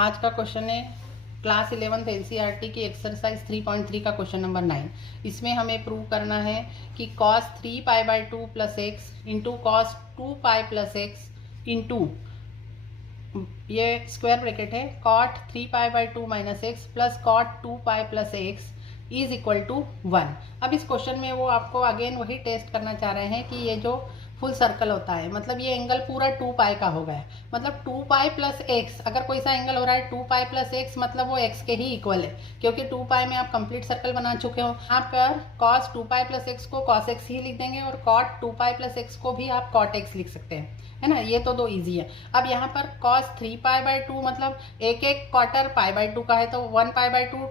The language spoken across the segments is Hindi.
आज का क्वेश्चन है क्लास 11th एनसीईआरटी की एक्सरसाइज 3.3 का क्वेश्चन नंबर 9। इसमें हमें प्रूव करना है कि cos 3π/2 plus x into cos 2π plus x into ये स्क्वायर ब्रैकेट है cot 3π/2 minus x plus cot 2π plus x is equal to 1। अब इस क्वेश्चन में वो आपको अगेन वही टेस्ट करना चाह रहे हैं कि ये जो फुल सर्कल होता है मतलब ये एंगल पूरा 2π का हो गया, मतलब 2π प्लस एक्स। अगर कोई सा एंगल हो रहा है 2π प्लस एक्स मतलब वो x के ही इक्वल है, क्योंकि 2π में आप कंप्लीट सर्कल बना चुके हो। यहाँ पर cos 2π प्लस एक्स को cos x ही लिख देंगे और cot 2π प्लस एक्स को भी आप cot x लिख सकते हैं, है ना। ये तो दो इजी है। अब यहाँ पर cos 3π/2 मतलब एक एक क्वार्टर π/2 का है तो 1π/2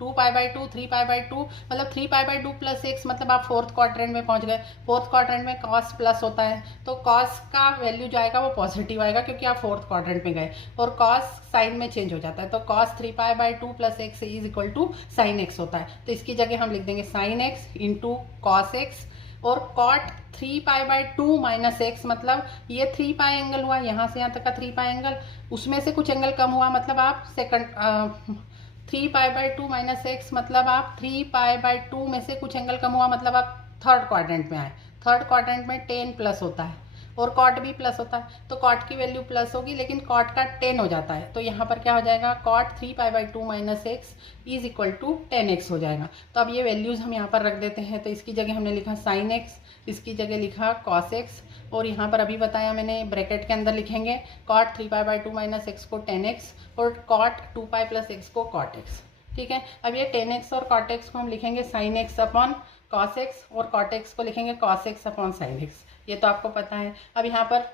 2π/2 3π/2 मतलब 3π/2 प्लस एक्स मतलब आप फोर्थ क्वाड्रेंट में पहुंच गए। फोर्थ क्वाड्रेंट में कॉस प्लस होता है तो कॉस का वैल्यू जो आएगा वो पॉजिटिव आएगा क्योंकि आप फोर्थ क्वाड्रेंट में गए, और कॉस साइन में चेंज हो जाता है तो cos 3π/2 plus x is equal to sine x होता है। तो इसकी जगह हम लिख देंगे sine x into cos x, और cot 3π/2 माइनस एक्स मतलब ये 3π एंगल हुआ, यहाँ से यहाँ तक का 3π एंगल, उसमें से कुछ एंगल कम हुआ मतलब आप सेकंड 3π/2 माइनस एक्स मतलब आप 3π/2 में से कुछ एंगल कम हुआ मतलब आप थर्ड क्वाड्रेंट में आए। थर्ड क्वाड्रेंट में 10 प्लस होता है और cot भी प्लस होता है तो cot की वैल्यू प्लस होगी लेकिन cot का 10 हो जाता है तो यहाँ पर क्या हो जाएगा cot 3π/2 minus x is equal to 10x हो जाएगा। तो अब ये वैल्यूज़ हम यहाँ पर रख देते हैं। तो इसकी जगह हमने लिखा साइन एक्स, इसकी जगह लिखा cos x, और यहाँ पर अभी बताया मैंने ब्रैकेट के अंदर लिखेंगे cot 3π/2 माइनस एक्स को 10x और cot 2π प्लस एक्स को cot x। ठीक है, अब ये 10x और cot x को हम लिखेंगे sin x upon cos x और cot x को लिखेंगे cos x upon sin x। ये तो आपको पता है। अब यहाँ पर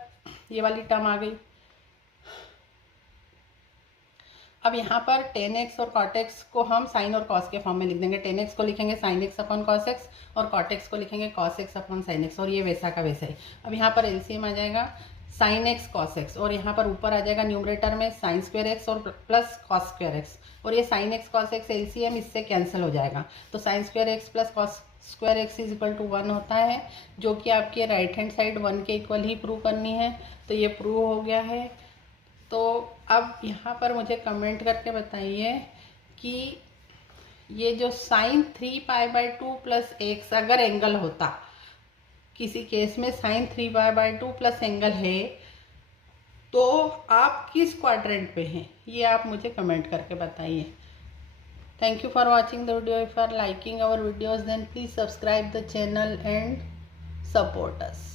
ये वाली टर्म आ गई। अब यहाँ पर 10x और cot x को हम sin और cos के फॉर्म में लिख देंगे। 10x को लिखेंगे sin x upon cos x और cot x को लिखेंगे cos x upon sin x, और ये वैसा का वैसा ही। अब यहाँ पर एलसीएम आ जाएगा sin x cos x, और यहाँ पर ऊपर आ जाएगा न्यूमरेटर में sin स्क्वायर x और प्लस cos स्क्वायर x, और ये sin x cos x LCM इससे कैंसिल हो जाएगा तो sin square x plus cos square x is equal to 1 होता है, जो कि आपकी राइट हैंड साइड 1 के इक्वल ही प्रूव करनी है। तो ये प्रूव हो गया है। तो अब यहाँ पर मुझे कमेंट करके बताइए कि ये जो साइन 3π/2 प्लस एक्स अगर एंगल होता, किसी केस में साइन 3π/2 प्लस एंगल है तो आप किस क्वाड्रेंट पे हैं, ये आप मुझे कमेंट करके बताइए। Thank you for watching the video. If you are liking our videos then please subscribe the channel and support us.